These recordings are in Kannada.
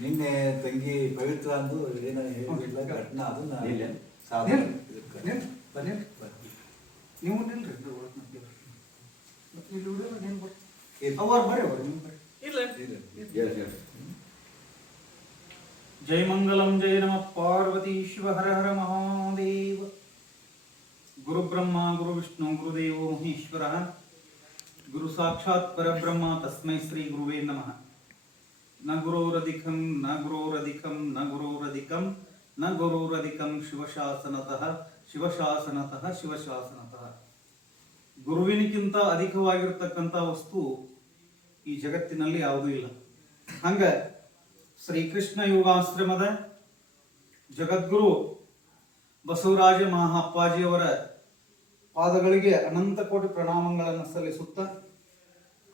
ನಿನ್ನೆ ತಂಗಿ ಪವಿತ್ರ ಅಂದು ಏನೋ ಹೇಳಿಲ್ಲ ಘಟನಾ ಅದು ಇಲ್ಲ. ಸಾಧನೆ ನಿಲ್. ಬನ್ನಿ. ಬನ್ನಿ. ನೀವು ನಿಲ್ರಿ ಇಲ್ಲಿ ಒಳಗ್ ನಿಂತ್ಕೊಳ್ಳಿ. ಇಲ್ಲಿ ಹುಡುಗರು ನೀನ್ ಬರ್ರಿ. ಇಲ್ಲ. ಅವ್ರು ಬರ್ರಿ ಅವ್ರು ನೀವು ಬರ್ರಿ ಇಲ್ಲ. ಹೇಳಿ ಹೇಳಿ ಜೈ ಮಂಗಲಂ ಜಯ ನಮ ಪಾರ್ವತಿ ಶಿವ ಹರ ಹರ ಮಹಾದೇವ ಗುರು ಬ್ರಹ್ಮ ಗುರು ವಿಷ್ಣು ಗುರುದೇವೋ ಮಹೇಶ್ವರ ಗುರು ಸಾಕ್ಷಾತ್ ಪರಬ್ರಹ್ಮ ತಸ್ಮೈ ಶ್ರೀ ಗುರುವೇ ನಮಃ ನ ಗುರೋರಧಿಕಂ ನ ಗುರೋರಧಿಕಂ ನ ಗುರೋರಧಿಕಂ ನ ಗುರೋರಧಿಕಂ ಶಿವಶಾಸನತಃ ಶಿವಶಾಸನತಃ ಶಿವಶಾಸನತಃ. ಗುರುವಿನಕ್ಕಿಂತ ಅಧಿಕವಾಗಿರ್ತಕ್ಕಂಥ ವಸ್ತು ಈ ಜಗತ್ತಿನಲ್ಲಿ ಯಾವುದೂ ಇಲ್ಲ. ಹಂಗ ಶ್ರೀಕೃಷ್ಣ ಯೋಗಾಶ್ರಮದ ಜಗದ್ಗುರು ಬಸವರಾಜ ಮಹಾಪ್ಪಾಜಿಯವರ ಪಾದಗಳಿಗೆ ಅನಂತ ಕೋಟಿ ಪ್ರಣಾಮಗಳನ್ನು ಸಲ್ಲಿಸುತ್ತಾ,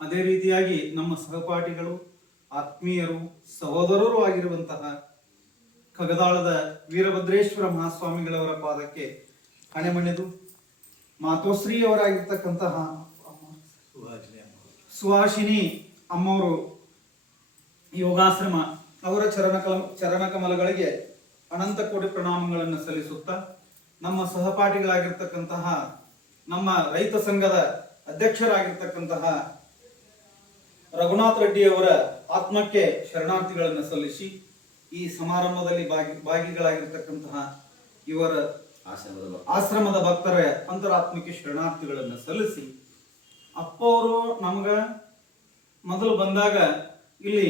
ಅದೇ ರೀತಿಯಾಗಿ ನಮ್ಮ ಸಹಪಾಠಿಗಳು ಆತ್ಮೀಯರು, ಸಹೋದರರು ಆಗಿರುವಂತಹ ಕಗದಾಳದ ವೀರಭದ್ರೇಶ್ವರ ಮಹಾಸ್ವಾಮಿಗಳವರ ಪಾದಕ್ಕೆ ಹಣೆಮಣೆದು ಮಾತೋಶ್ರೀಯವರಾಗಿರ್ತಕ್ಕಂತಹ. ಸುಹಾಸಿನಿ ಅಮ್ಮವರು ಯೋಗಾಶ್ರಮ, ಅವರ ಚರಣ ಚರಣಕಮಲಗಳಿಗೆ ಚರಣ ಅನಂತ ಕೋಟಿ ಪ್ರಣಾಮಗಳನ್ನು ಸಲ್ಲಿಸುತ್ತಾ ನಮ್ಮ ಸಹಪಾಠಿಗಳಾಗಿರ್ತಕ್ಕಂತಹ ನಮ್ಮ ರೈತ ಸಂಘದ ಅಧ್ಯಕ್ಷರಾಗಿರ್ತಕ್ಕಂತಹ ರಘುನಾಥ್ ರೆಡ್ಡಿಯವರ ಆತ್ಮಕ್ಕೆ ಶರಣಾರ್ಥಿಗಳನ್ನು ಸಲ್ಲಿಸಿ ಈ ಸಮಾರಂಭದಲ್ಲಿ ಭಾಗಿ ಭಾಗಿಗಳಾಗಿರ್ತಕ್ಕಂತಹ ಇವರ ಆಶ್ರಮದ ಆಶ್ರಮದ ಭಕ್ತರ ಅಂತರಾತ್ಮಕ್ಕೆ ಶರಣಾರ್ಥಿಗಳನ್ನು ಸಲ್ಲಿಸಿ ಅಪ್ಪ ಅವರು ನಮ್ಗ ಮೊದಲು ಬಂದಾಗ ಇಲ್ಲಿ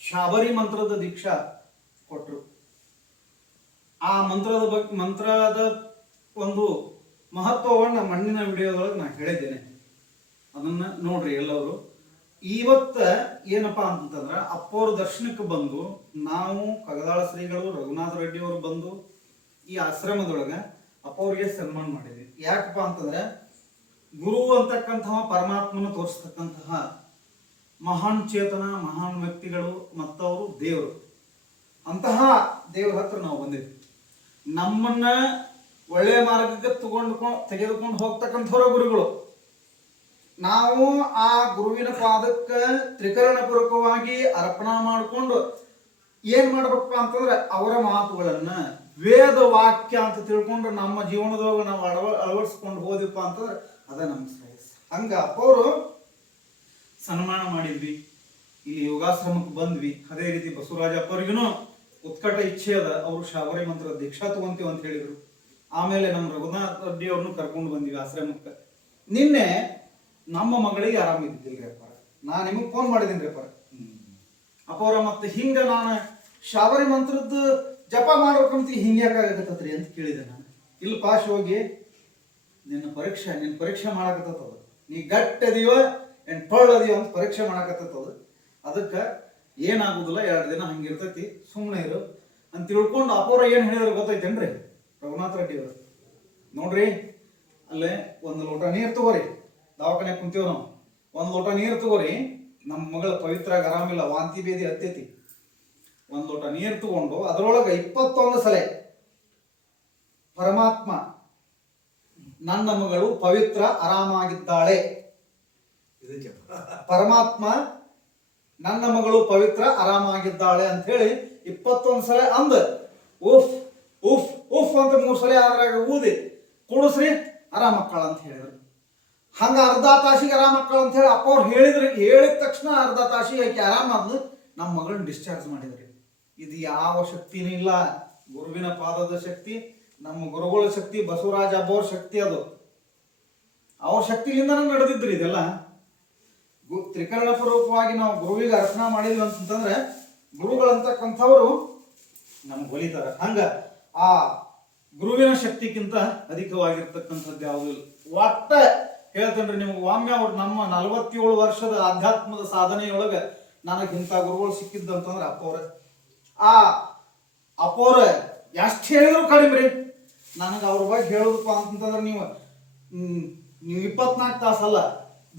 ಶಾಬರಿ ಮಂತ್ರದ ದೀಕ್ಷಾ ಕೊಟ್ಟರು ಆ ಮಂತ್ರದ ಬಗ್ಗೆ ಮಂತ್ರದ ಒಂದು ಮಹತ್ವವನ್ನು ಮಣ್ಣಿನ ವಿಡಿಯೋದೊಳಗೆ ನಾನು ಹೇಳಿದ್ದೇನೆ. ಅದನ್ನು ನೋಡ್ರಿ ಎಲ್ಲವರು ಇವತ್ತ ಏನಪ್ಪಾ ಅಂತಂದ್ರ ಅಪ್ಪವ್ರ ದರ್ಶನಕ್ಕೆ ಬಂದು ನಾವು ಕಗದಾಳ ಶ್ರೀಗಳು ರಘುನಾಥ ರೆಡ್ಡಿ ಅವರು ಬಂದು ಈ ಆಶ್ರಮದೊಳಗ ಅಪ್ಪವ್ರಿಗೆ ಸನ್ಮಾನ ಮಾಡಿದ್ವಿ. ಯಾಕಪ್ಪ ಅಂತಂದ್ರೆ ಗುರು ಅಂತಕ್ಕಂತಹ ಪರಮಾತ್ಮನ ತೋರಿಸ್ತಕ್ಕಂತಹ ಮಹಾನ್ ಚೇತನ, ಮಹಾನ್ ವ್ಯಕ್ತಿಗಳು ಮತ್ತವರು ದೇವರು. ಅಂತಹ ದೇವ್ರ ಹತ್ರ ನಾವು ಬಂದಿದ್ವಿ. ನಮ್ಮನ್ನ ಒಳ್ಳೆಯ ಮಾರ್ಗಕ್ಕೆ ತಗೊಂಡು ತೆಗೆದುಕೊಂಡು ಹೋಗ್ತಕ್ಕಂಥವ್ರ ಗುರುಗಳು. ನಾವು ಆ ಗುರುವಿನ ಪಾದಕ್ಕೆ ತ್ರಿಕರಣ ಪೂರ್ವಕವಾಗಿ ಅರ್ಪಣಾ ಮಾಡಿಕೊಂಡು ಏನ್ ಮಾಡ್ಬೇಕಪ್ಪ ಅಂತಂದ್ರೆ ಅವರ ಮಾತುಗಳನ್ನ ವೇದ ವಾಕ್ಯ ಅಂತ ತಿಳ್ಕೊಂಡು ನಮ್ಮ ಜೀವನದೊಳಗೆ ನಾವು ಅಳವ, ಅಳವಡಿಸ್ಕೊಂಡು ಹೋದಿಪ್ಪ ಅಂತಂದ್ರೆ ಅದ ನಮ್ಮ ಶ್ರೇಯಸ್. ಹಂಗ ಅವರು ಸನ್ಮಾನ ಮಾಡಿದ್ವಿ, ಇಲ್ಲಿ ಯೋಗಾಶ್ರಮಕ್ಕೆ ಬಂದ್ವಿ. ಅದೇ ರೀತಿ ಬಸವರಾಜ ಅಪ್ಪರಿಗೂ ಉತ್ಕಟ ಇಚ್ಛೆ ಅದ. ಅವರು ಶಾಬರಿ ಮಂತ್ರ ದೀಕ್ಷಾ ತಗೊಂತೀವಿ ಅಂತ ಹೇಳಿದ್ರು. ಆಮೇಲೆ ನಮ್ಮ ರಘುನಾಥ್ ರೆಡ್ಡಿ ಅವ್ರನ್ನು ಕರ್ಕೊಂಡು ಬಂದ್ವಿ ಆಶ್ರಮಕ್ಕೆ. ನಿನ್ನೆ ನಮ್ಮ ಮಗಳಿಗೆ ಆರಾಮಿದ್ದಿಲ್ರಿ ಅಪ್ಪ. ನಾ ನಿಮಗೆ ಫೋನ್ ಮಾಡಿದೀನಿ ರೀ ಅಪ್ಪ ಅಪ್ಪವ್ರ ಮತ್ತೆ ಹಿಂಗ ನಾನು ಶಾವರಿ ಮಂತ್ರದ್ದು ಜಪ ಮಾಡ್ಬೇಕಂತ ಹಿಂಗೆ ಯಾಕಾಗತ್ತತ್ರಿ ಅಂತ ಕೇಳಿದೆ ನಾನು. ಇಲ್ಲಿ ಪಾಶ್ ಹೋಗಿ ನಿನ್ನ ಪರೀಕ್ಷೆ ನಿನ್ನ ಪರೀಕ್ಷೆ ಮಾಡಕತ್ತದ ನೀ ಗಟ್ಟದಿವ ಏನ್ ಅದೀವ ಅಂತ ಪರೀಕ್ಷೆ ಮಾಡಕತ್ತದ ಅದಕ್ಕೆ ಏನಾಗುದಿಲ್ಲ ಎರಡು ದಿನ ಹಂಗಿರ್ತೈತಿ ಸುಮ್ಮನೆ ಇರು. ಅಂತ ತಿಳ್ಕೊಂಡು ಅಪೋರ ಏನು ಹೇಳಿದ್ರು ಗೊತ್ತೈತೇನ್ರಿ? ರಘುನಾಥ್ ರೆಡ್ಡಿ ಅವರು. ನೋಡ್ರಿ ಅಲ್ಲೇ ಒಂದು ಲೋಟ ನೀರು ತಗೋರಿ. ದವಾಖಾನೆ ಕುಂತೀವಿ ನಾವು. ಒಂದು ಲೋಟ ನೀರು ತಗೋರಿ ನಮ್ಮ ಮಗಳ ಪವಿತ್ರಾಗ ಆರಾಮಿಲ್ಲ ವಾಂತಿ ಬೇದಿ ಹತ್ತೈತಿ. ಒಂದು ಲೋಟ ನೀರು ತಗೊಂಡು ಅದರೊಳಗೆ ಇಪ್ಪತ್ತೊಂದು ಸಲ ಪರಮಾತ್ಮ ನನ್ನ ಮಗಳು ಪವಿತ್ರ ಆರಾಮಾಗಿದ್ದಾಳೆ. ಪರಮಾತ್ಮ ನನ್ನ ಮಗಳು ಪವಿತ್ರ ಆರಾಮಾಗಿದ್ದಾಳೆ ಅಂತ ಹೇಳಿ ಇಪ್ಪತ್ತೊಂದು ಸಲ ಅಂದ. ಉಫ್ ಉಫ್ ಉಫ್ ಅಂತ ಮೂರು ಸಲ ಅದ್ರಾಗ ಊದಿ ಕುಡಿಸ್ರಿ ಆರಾಮಕ್ಕಳ ಅಂತ ಹೇಳಿದ್ರು. ಹಂಗ ಅರ್ಧ ತಾಸಿಗೆ ಆರಾಮಕ್ಕಳ ಅಂತ ಹೇಳಿ ಅಪ್ಪ ಅವ್ರು ಹೇಳಿದ್ರಿ. ಹೇಳಿದ ತಕ್ಷಣ ಅರ್ಧ ತಾಸಿಗೆ ಆಕೆ ಆರಾಮಾದ್ಲು ನಮ್ಮ ಮಗಳನ್ನ ಡಿಸ್ಚಾರ್ಜ್ ಮಾಡಿದ್ರಿ. ಇದು ಯಾವ ಶಕ್ತಿನೂ ಇಲ್ಲ. ಗುರುವಿನ ಪಾದದ ಶಕ್ತಿ, ನಮ್ಮ ಗುರುಗಳ ಶಕ್ತಿ, ಬಸವರಾಜ ಅಬ್ಬವ್ರ ಶಕ್ತಿ ಅದು. ಅವ್ರ ಶಕ್ತಿಯಿಂದ ನಡೆದಿದ್ರಿ ಇದೆಲ್ಲ. ಗು- ತ್ರಿಕರಣ ಸ್ವರೂಪವಾಗಿ ನಾವು ಗುರುವಿಗೆ ಅರ್ಪಣೆ ಮಾಡಿದ್ವಿ ಅಂತಂದ್ರೆ ಗುರುಗಳಂತಕ್ಕಂಥವ್ರು ನಮ್ಗೆ ಹೊಲಿತಾರ. ಹಂಗ ಆ ಗುರುವಿನ ಶಕ್ತಿಗಿಂತ ಅಧಿಕವಾಗಿರ್ತಕ್ಕಂಥದ್ದು ಯಾವುದೂ ಇಲ್ಲ. ಒಟ್ಟ ಹೇಳ್ತೇನ್ರಿ, ನಿಮ್ಗೆ ಒಮ್ಮೆ ಅವ್ರು ನಮ್ಮ ನಲವತ್ತೇಳು ವರ್ಷದ ಆಧ್ಯಾತ್ಮದ ಸಾಧನೆಯೊಳಗ ನನಗೆ ಇಂಥ ಗುರುಗಳು ಸಿಕ್ಕಿದ್ದು ಅಂತಂದ್ರೆ ಅಪ್ಪವ್ರ. ಆ ಅಪ್ಪವ್ರ, ಎಷ್ಟು ಹೇಳಿದ್ರು ಕಡಿಮೆ ರೀ ನನಗೆ ಅವ್ರ ಬಗ್ಗೆ ಹೇಳೋದಪ್ಪ ಅಂತಂದ್ರೆ ನೀವು ನೀವು ಇಪ್ಪತ್ನಾಲ್ಕು ತಾಸಲ್ಲ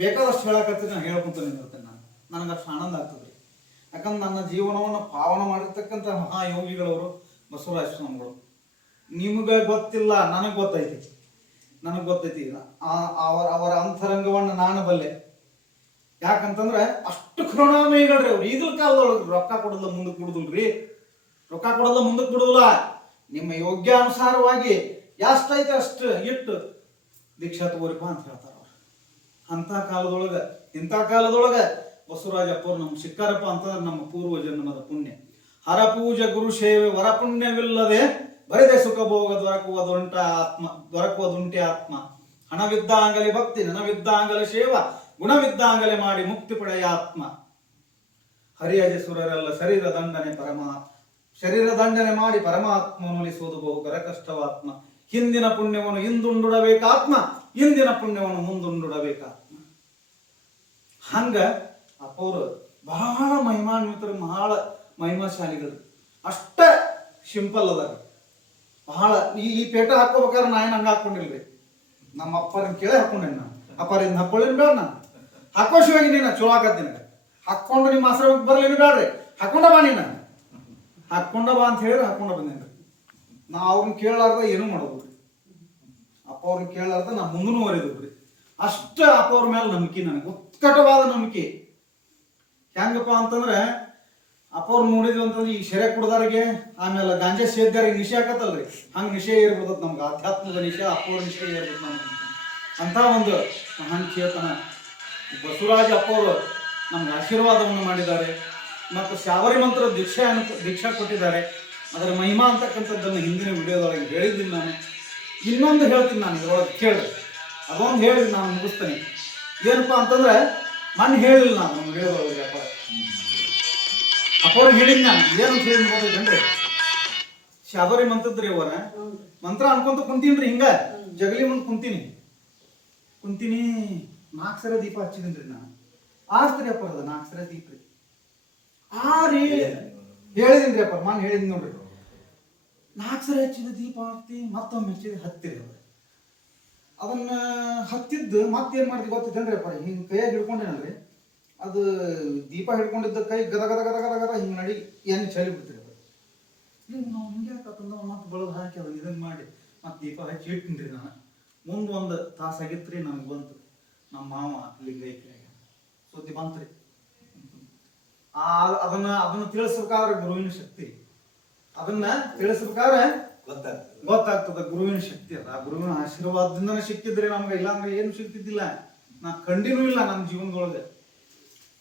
ಬೇಕಾದಷ್ಟು ಹೇಳಕತ್ತೀನಿ, ನಾನು ಹೇಳ್ಕೊಂತ ನಿಂದಿರ್ತೇನೆ ನಾನು. ನನಗೆ ಅಷ್ಟು ಆನಂದ ಆಗ್ತದೆ ಯಾಕಂದ್ರೆ ನನ್ನ ಜೀವನವನ್ನು ಪಾವನ ಮಾಡಿರ್ತಕ್ಕಂಥ ಮಹಾಯೋಗಿಗಳವರು ಬಸವರಾಜ ಸ್ವಾಮಿಗಳು. ನಿಮಗೆ ಗೊತ್ತಿಲ್ಲ, ನನಗೆ ಗೊತ್ತೈತಿ. ನನಗೆ ಗೊತ್ತೈತಿ ಅವರ ಅವರ ಅಂತರಂಗವನ್ನು ನಾನು ಬಲ್ಲೆ. ಯಾಕಂತಂದ್ರೆ ಅಷ್ಟು ಕರುಣಾಮಯಿಗಳ್ರಿ ಅವ್ರು. ಈಗಲ ಕಾಲದೊಳಗೆ ರೊಕ್ಕ ಕೊಡಲ್ಲ ಮುಂದಕ್ಕೆ ಬಿಡುದಿಲ್ರಿ? ರೊಕ್ಕ ಕೊಡಲ್ಲ ಮುಂದಕ್ಕೆ ಬಿಡುದಿಲ್ಲ? ನಿಮ್ಮ ಯೋಗ್ಯಾನುಸಾರವಾಗಿ ಎಷ್ಟೈತೆ ಅಷ್ಟು ಇಟ್ಟು ದೀಕ್ಷಾ ತಗೋರಿಪ್ಪ ಅಂತ ಹೇಳ್ತಾರ ಅವ್ರು. ಅಂತ ಕಾಲದೊಳಗೆ, ಇಂಥ ಕಾಲದೊಳಗೆ ಬಸವರಾಜಪ್ಪ ನಮ್ಮ ಸಿಕ್ಕಾರಪ್ಪ ಅಂತಂದ್ರೆ ನಮ್ಮ ಪೂರ್ವ ಜನ್ಮದ ಪುಣ್ಯ ಹರಪೂಜ ಗುರು ಸೇವೆ ವರ ಪುಣ್ಯವಿಲ್ಲದೆ ಬರೆದೆ ಸುಖ ಭೋಗ ದೊರಕುವುದುಂಟ ಆತ್ಮ, ದೊರಕುವುದುಂಟೆ ಆತ್ಮ. ಹಣವಿದ್ದಾಂಗಲೆ ಭಕ್ತಿ, ನನವಿದ್ದಾಂಗಲೇ ಸೇವ, ಗುಣವಿದ್ದಾಂಗಲೆ ಮಾಡಿ ಮುಕ್ತಿ ಪಡೆಯ ಆತ್ಮ. ಹರಿಯಜ ಸುರರೆಲ್ಲ ಶರೀರ ದಂಡನೆ ಪರಮ, ಶರೀರ ದಂಡನೆ ಮಾಡಿ ಪರಮಾತ್ಮನೊಲಿಸುವುದು ಬಹು ಕರಕಷ್ಟವಾತ್ಮ. ಹಿಂದಿನ ಪುಣ್ಯವನ್ನು ಹಿಂದುಂಡುಡಬೇಕಾತ್ಮ ಹಿಂದಿನ ಪುಣ್ಯವನ್ನು ಮುಂದುಂಡುಡಬೇಕಾತ್ಮ. ಹಂಗ ಅಪ್ಪವ್ರು ಬಹಳ ಮಹಿಮಾನ್ವಿತರು ಬಹಳ ಮಹಿಮಾಶಾಲಿಗಳು. ಅಷ್ಟ ಸಿಂಪಲ್ ಅದಾರ. ಬಹಳ, ಈ ಈ ಪೇಟ ಹಾಕೋಬೇಕಾದ್ರೆ ನಾ ಏನು ಹಂಗ ಹಾಕೊಂಡಿಲ್ರಿ ನಮ್ಮ ಅಪ್ಪನ ಕೇಳಿ ಹಾಕೊಂಡೇನಿ ನಾನು. ಅಪ್ಪರಿಂದ ಹಾಕೊಳ್ಳೇನು ಬೇಡ ನಾ ಹಾಕೋ ಶಿವಾಗಿ ನೀನು, ಚಲೋ ಆಗತ್ತೆ ನಿನಗೆ. ಹಾಕೊಂಡು ನಿಮ್ಮ ಆಶ್ರಮಕ್ಕೆ ಬರ್ಲೇನು ಬೇಡ್ರಿ ಹಾಕೊಂಡ ಬಾ ನೀನು. ಹಾಕೊಂಡ ಬಾ ಅಂತ ಹೇಳಿ ಹಾಕೊಂಡ ಬಂದೇನೆ ನಾ ಅವ್ರನ್ನ ಕೇಳಾರ್ದ ಏನೂ ಮಾಡೋದು ಅಪ್ಪ ಅವ್ರನ್ನ ಕೇಳಾರ್ದ ನಾ ಮುಂದೂ ಬರೀದ್ರಿ ಅಷ್ಟ ಅಪ್ಪ ಅವ್ರ ಮೇಲೆ ನಂಬಿಕೆ ನನಗೆ. ಉತ್ಕಟವಾದ ನಂಬಿಕೆ. ಹೆಂಗಪ್ಪ ಅಂತಂದ್ರೆ ಅಪ್ಪ ಅವ್ರು ನೋಡಿದ್ವಿ ಅಂತಂದ್ರೆ ಈ ಶೆರೆ ಕುಡ್ದಾರಿಗೆ, ಆಮೇಲೆ ಗಾಂಜಾ ಸೇದ್ದಾರಿಗೆ ನಿಶೆ ಹಾಕತ್ತಲ್ರಿ ಹಂಗೆ ನಿಶೆ ಏರ್ಬಿಡ್ತದ ನಮ್ಗೆ. ಆಧ್ಯಾತ್ಮದ ನಿಶೆ, ಅಪ್ಪವ್ರ ನಿಶೆ ಏರ್ಬಿಡ್ತ ನಮ್ಗೆ. ಅಂತ ಒಂದು ಮಹಾನ್ ಚೇತನ ಬಸವರಾಜ ಅಪ್ಪವರು ನಮ್ಗೆ ಆಶೀರ್ವಾದವನ್ನು ಮಾಡಿದ್ದಾರೆ. ಮತ್ತು ಶಾವರಿ ಮಂತ್ರ ದೀಕ್ಷೆ ಅನ್ನು ದೀಕ್ಷಾ ಕೊಟ್ಟಿದ್ದಾರೆ. ಅದರ ಮಹಿಮಾ ಅಂತಕ್ಕಂಥದ್ದನ್ನು ಹಿಂದಿನ ವಿಡಿಯೋದೊಳಗೆ ಹೇಳಿದ್ದೀನಿ ನಾನು. ಇನ್ನೊಂದು ಹೇಳ್ತೀನಿ ನಾನು ಇದರೊಳಗೆ ಕೇಳಿ ಅದೊಂದು ಹೇಳಿ ನಾನು ಮುಗಿಸ್ತೇನೆ. ಏನಪ್ಪ ಅಂತಂದ್ರೆ ನಾನು ಹೇಳಿಲ್ಲ ನಾನು ವಿಡಿಯೋದೊಳಗೆ ಅಪ್ಪ ಅಪ್ಪವ್ರಿಗೆ ಹೇಳಿದ್ ನಾನು ಏನು ಹೇಳಿ ನೋಡಿದ್ರಿ ಶಾಬರಿ ಮಂತ್ರದ್ರಿ ಅವರ ಮಂತ್ರ ಅನ್ಕೊಂತ ಕುಂತೀನ್ರಿ ಹಿಂಗ. ಜಗಲಿ ಮುಂದೆ ಕುಂತೀನಿ. ಕುಂತೀನಿ ನಾಲ್ಕು ಸರ ದೀಪ ಹಚ್ಚಿದ್ರಿ ನಾನು ಆಸ್ತ್ರಿ ಅಪ್ಪ ಅದ ನಾಲ್ಕು ಸರ ದೀಪ ರೀ ಆರಿ ಹೇಳಿದ್ರಿ ಅಪ್ಪ ನಾನು ಹೇಳಿದ್ ನೋಡ್ರಿ. ನಾಲ್ಕು ಹಚ್ಚಿದ ದೀಪ ಆರ್ತಿ, ಮತ್ತೊಮ್ಮೆ ಹಚ್ಚಿದ ಹತ್ತಿರ ಅದನ್ನ ಹತ್ತಿದ್ದು ಮತ್ತೇನ್ ಮಾಡ್ತೀವಿ ಗೊತ್ತಿದ್ದೇನ್ರಿ ಅಪ್ಪ ಹಿಂಗ್ ಕೈಯಾಗಿ ಹಿಡ್ಕೊಂಡೇನಲ್ರಿ? ಅದು ದೀಪ ಹಿಡ್ಕೊಂಡಿದ್ದ ಕೈ ಗದ ಗದ ಗದ ಗದ ಗದ ಹಿಂಗೆ ನಡಿ ಏನು ಚಲಿ ಬಿಡ್ತೀರಿ ಅದು ಹಿಂಗ್ ನಾವು ಹಿಂಗೆ ಯಾಕಂತಂದ್ರೆ ಮತ್ತೆ ಬೆಳೆದು ಹಾಕಿ ಅದನ್ನ ಇದನ್ನು ಮಾಡಿ ಮತ್ತೆ ದೀಪ ಹಚ್ಚಿ ಇಟ್ಟಿನ್ರಿ ನಾನು ಮುಂದೆ ಒಂದು ತಾಸು ಆಗಿತ್ರಿ ನನಗೆ ಬಂತು. ನಮ್ಮ ಮಾವ ಲಿಂಗೈಕ್ಯಾಗ ಸುದ್ದಿ ಬಂತ್ರಿ. ಆ ಅದನ್ನ ಅದನ್ನ ತಿಳಿಸ್ಬೇಕಾದ್ರೆ ಗುರುವಿನ ಶಕ್ತಿ. ಅದನ್ನ ತಿಳಿಸ್ಬೇಕಾದ್ರೆ ಗೊತ್ತಾಗ್ತದೆ. ಗೊತ್ತಾಗ್ತದ ಗುರುವಿನ ಶಕ್ತಿ ಅದ. ಆ ಗುರುವಿನ ಆಶೀರ್ವಾದದಿಂದನೇ ಸಿಕ್ಕಿದ್ರೆ ನಮ್ಗೆ. ಇಲ್ಲಾಂದ್ರೆ ಏನು ಸಿಗ್ತಿದ್ದಿಲ್ಲ. ನಾ ಕಂಡಿನೂ ಇಲ್ಲ ನಮ್ಮ ಜೀವನದೊಳಗೆ.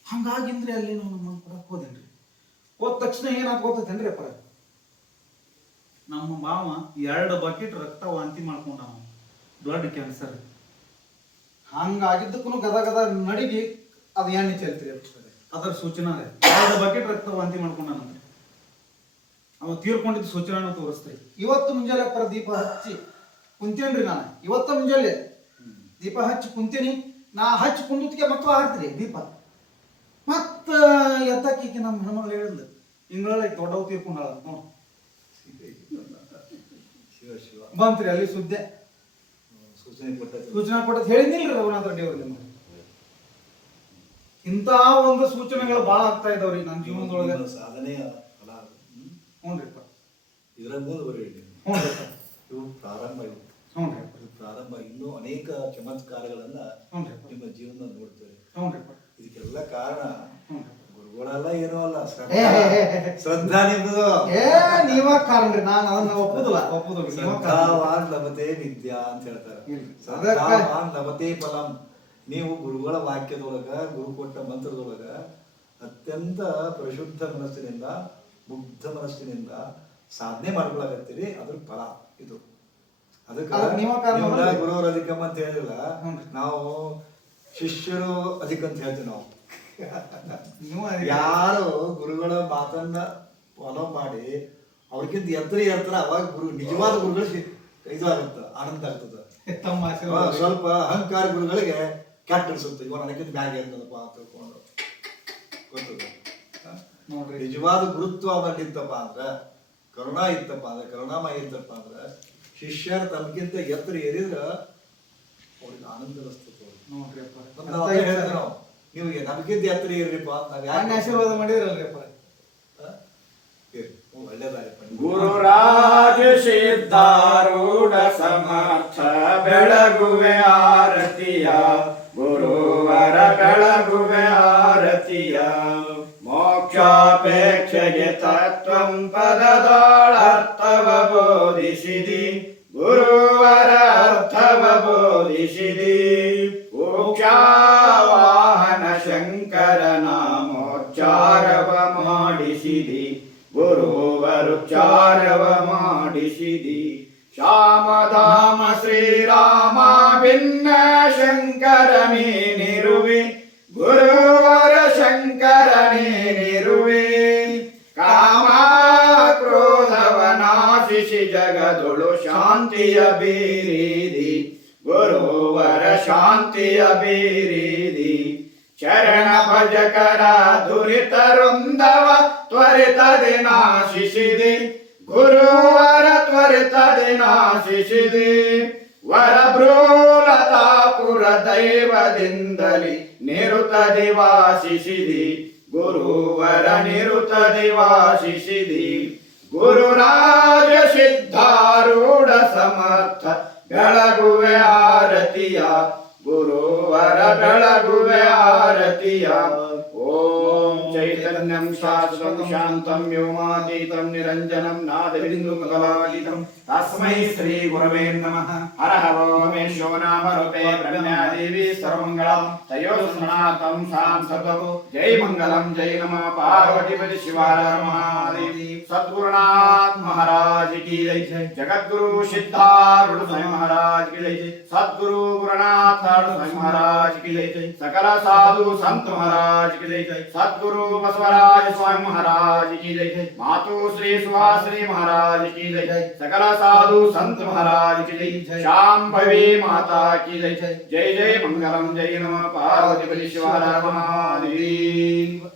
ಹಂಗಾಗಿಂದ್ರೆ ಅಲ್ಲಿ ನಾನು ಕೊಡಕ್ ಹೋದೇನ್ರಿ. ಹೋದ ತಕ್ಷಣ ಏನಾದ್ ಗೊತ್ತೈತೇನ್ರಿ ಅಪ್ಪ? ನಮ್ಮ ಮಾವ ಎರಡು ಬಕೆಟ್ ರಕ್ತ ವಾಂತಿ ಮಾಡ್ಕೊಂಡ ದೊಡ್ಡ ಕ್ಯಾನ್ಸರ್ ಹಂಗಾಗಿದ್ದಕ್ಕೂ ಗದ ಗದ ನಡಿಗೆ ಅದು ಎಣ್ಣೆ ಚೆಲ್ತೀರಿ ಅದರ ಸೂಚನಾ ಎರಡು ಬಕೆಟ್ ರಕ್ತ ವಾಂತಿ ಮಾಡ್ಕೊಂಡ ಅವ ತೀರ್ಕೊಂಡಿದ್ದ ಸೂಚನಾ ತೋರಿಸ್ತೀರಿ. ಇವತ್ತು ಮುಂಜಾನೆ ಅಪ್ಪರ ದೀಪ ಹಚ್ಚಿ ಕುಂತೇನ್ರಿ ನಾನು. ಇವತ್ತು ಮುಂಜಾನೆ ದೀಪ ಹಚ್ಚಿ ಕುಂತೀನಿ. ನಾ ಹಚ್ಚಿ ಕುಂದತ್ಗೆ ಮತ್ತೆ ಹಾರ್ತೀರಿ ದೀಪ. ಮತ್ತ ಎತ್ತಕ್ಕೀಕೆ ನಮ್ಮ ಹೆಣ್ಮಗಳು ಹೇಳಿದ್ಲು ಹಿಂಗಳ ದೊಡ್ಡವ್ ತೀರ್ಕೊಂಡಾಳ. ನೋಡು. ಶಿವ ಶಿವ. ಬಂತ್ರಿ ಅಲ್ಲಿ ಸುದ್ದೆ. ಸೂಚನೆ ಕೊಟ್ಟದ್ದು. ಸೂಚನಾ ಹೇಳಿದ್ನಿಲ್ರಿ ರಘುನಾಥ ರೆಡ್ಡಿ ಅವ್ರಿಗೆ ನಿಮ್ಗೆ. ಇಂಥ ಒಂದು ಸೂಚನೆಗಳು ಭಾಳ ಆಗ್ತಾ ಇದಾವ್ರಿ ನನ್ನ ಜೀವನದೊಳಗೆ. ಸಾಧನೆ? ಹ್ಞೂನ್ರಿಪ್ಪ ಬರೀ ಹ್ಞೂನ್ರಿಪ್ಪ ಇವು ಪ್ರಾರಂಭ ಇವು. ಹ್ಞೂನ್ರಿಪ್ಪ ಇದು ಪ್ರಾರಂಭ. ಇನ್ನೂ ಅನೇಕ ಚಮತ್ಕಾರಗಳನ್ನ ನಿಮ್ಮ ಜೀವನ ನೋಡ್ತೇವೆ. ಹ್ಞೂನ್ರಿಪ್ಪ ಇದಕ್ಕೆಲ್ಲ ಕಾರಣ ಅಲ್ಲ ಏ, ನೀವ ಕಾರಣ್ರಿ ನಾನು ಅದನ್ನ ಒಪ್ಪುದಿಲ್ಲ. ಒಪ್ಪುದಿಲ್ಲ ನೀವ ಕಾರಣ ಶ್ರದ್ಧಾವಾನ್ ಲಭತೆ ವಿದ್ಯಾ ಅಂತ ಹೇಳ್ತಾರೆ. ಇಲ್ರಿ. ಶ್ರದ್ಧಾವಾನ್ ಲಭತೆ ಫಲಂ. ನೀವು ಗುರುಗಳ ವಾಕ್ಯದೊಳಗ ಗುರು ಕೊಟ್ಟ ಮಂತ್ರದೊಳಗ ಅತ್ಯಂತ ಪ್ರಶುದ್ಧ ಮನಸ್ಸಿನಿಂದ ಮುಗ್ಧ ಮನಸ್ಸಿನಿಂದ ಸಾಧನೆ ಮಾಡ್ಕೊಳಕತ್ತೀರಿ. ಅದ್ರ ಫಲ ಇದು. ಅದಕ್ಕೆ ಅದಕ್ಕೆ ನೀವ ಕಾರಣ ನೀವೆಲ್ಲ ಅಲ್ರಿ? ಗುರುವರು ಅಧಿಕಮ್ ಅಂತ ಹೇಳಿಲ್ಲ ಹ್ಞೂನ್ರಿ. ನಾವು ಶಿಷ್ಯರು ಅಧಿಕ ಅಂತ ಹೇಳ್ತೀವಿ ನೀವು. ಯಾರು ಗುರುಗಳ ಮಾತನ್ನ ಫಾಲೋ ಮಾಡಿ ಅವ್ರಿಗಿಂತ ಎತ್ತರ ಎತ್ತರ ಅವಾಗ ಗುರು ನಿಜವಾದ ಗುರುಗಳು ಇದು ಆಗುತ್ತೆ ಆನಂದ ಆಗ್ತದೆ. ತಮ್ಮ ಸ್ವಲ್ಪ ಅಹಂಕಾರ ಗುರುಗಳಿಗೆ ಕೆಟ್ಟ ಅನ್ಸುತ್ತೆ ಇವಾಗ ನನಗಿಂತ ಬ್ಯಾಗ್ ಇರ್ತದಪ್ಪ ಅಂತ ತಿಳ್ಕೊಂಡು. ಗೊತ್ತದ? ನೋಡ್ರಿ. ನಿಜವಾದ ಗುರುತ್ವ ಬಂದಿತ್ತಪ್ಪ ಅಂದ್ರ ಕರುಣಾ ಇತ್ತಪ್ಪ ಅಂದ್ರೆ ಕರುಣಾಮಯ ಇತ್ತಪ್ಪ ಅಂದ್ರ ಶಿಷ್ಯರ ತಮ್ಗಿಂತ ಎತ್ತರ ಏರಿದ್ರ ಅವ್ರಿಗೆ ಆನಂದ ಅನಿಸ್ತದೆ ನೋಡ್ರಿ ನಾವ್. ಅದೇ ನಮಗಿದ್ದ ಯಾತ್ರೆ ಅಂತ ನಾವ್ ಯಾಕೆ ಆಶೀರ್ವಾದ ಮಾಡಿದ್ರಲ್ರಿಪ್ಪ ಒಳ್ಳೇದಾಯ್ತು ಗುರುರಾಜ ಸಿದ್ಧಾರೂಢ ಸಮರ್ಥ ಬೆಳಗುವೆ ಆರತಿಯ. ಗುರುವರ ಬೆಳ ಬೆಳಗುವೆ ಆರತಿಯ. ಮೋಕ್ಷಾಪೇಕ್ಷೆಗೆ ತತ್ವಂ ಪದದೊಳರ್ಥವ ವಾಹನ ಶಂಕರ ನಾಮೋಚ್ಚಾರವ ಮಾಡಿಸಿದಿ ಗುರುವರುಚ್ಚಾರವ ಮಾಡಿಸಿದಿ ಶ್ಯಾಮಧಾಮ ಶ್ರೀರಾಮ ಭಿನ್ನ ಶಂಕರ ನಿರುವೆ. ಗುರುವರ ಶಂಕರ ನಿರುವೆ. ಕಾಮ ಕ್ರೋಧವ ನಾಶಿಸಿ ಜಗದೊಳು ಶಾಂತಿಯ ಬೀರಿದಿ. ಗುರುವರ ಶಾಂತಿಯ ಬೀರಿದಿ. ಚರಣ ಭಜಕರ ದುರಿತ ವೃಂದವ ತ್ವರಿತ ನಾಶಿಸಿದಿ. ಗುರುವರ ತ್ವರಿತ ನಾಶಿಸಿದಿ. ವರ ಭ್ರೂಲತಾಪುರ ದೈವದಿಂದಲಿ ನಿರುತ ವಾಸಿಸಿದಿ ಗುರುವರ ನಿರುತ ವಾಸಿಸಿದಿ ಗುರುರಾಜ ಸಿದ್ಧಾರೂಢ ಸಮರ್ಥ ಬೆಳಗುವೆ ಆರತಿಯ गुरुवर गुरुवरटळगुवे आरतिया ॐ चैतन्यं शाश्वतं शान्तं व्योमातीतं निरञ्जनं नादबिन्दुकलादितम् తస్మై శ్రీ గురవే నమ. హరహరో మేషో నామ రూపే ప్రజ్ఞాదేవి సర్వమంగళం. తయో సునాతం సాం సర్వకు జై మంగళం జై నమ. పార్వతిపతి శివాల మహాదేవి సద్గురునాథ్ మహారాజ్ की జై. జగద్గురు సిద్ధారుడు స్వామి మహారాజ్ की జై. సద్గురు గురునాథ్ స్వామి మహారాజ్ की జై. సకల సాధు సంత మహారాజ్ की జై. సద్గురు బసవరాజ్ స్వామి మహారాజ్ की జై. మాతూ శ్రీ సుభాశ్రీ మహారాజ్ की జై. సకల साधु संत महाराज की जय श्याम भवे माता की जय जय। जय मंगलम जय नम पार्वती शिवारा महादेव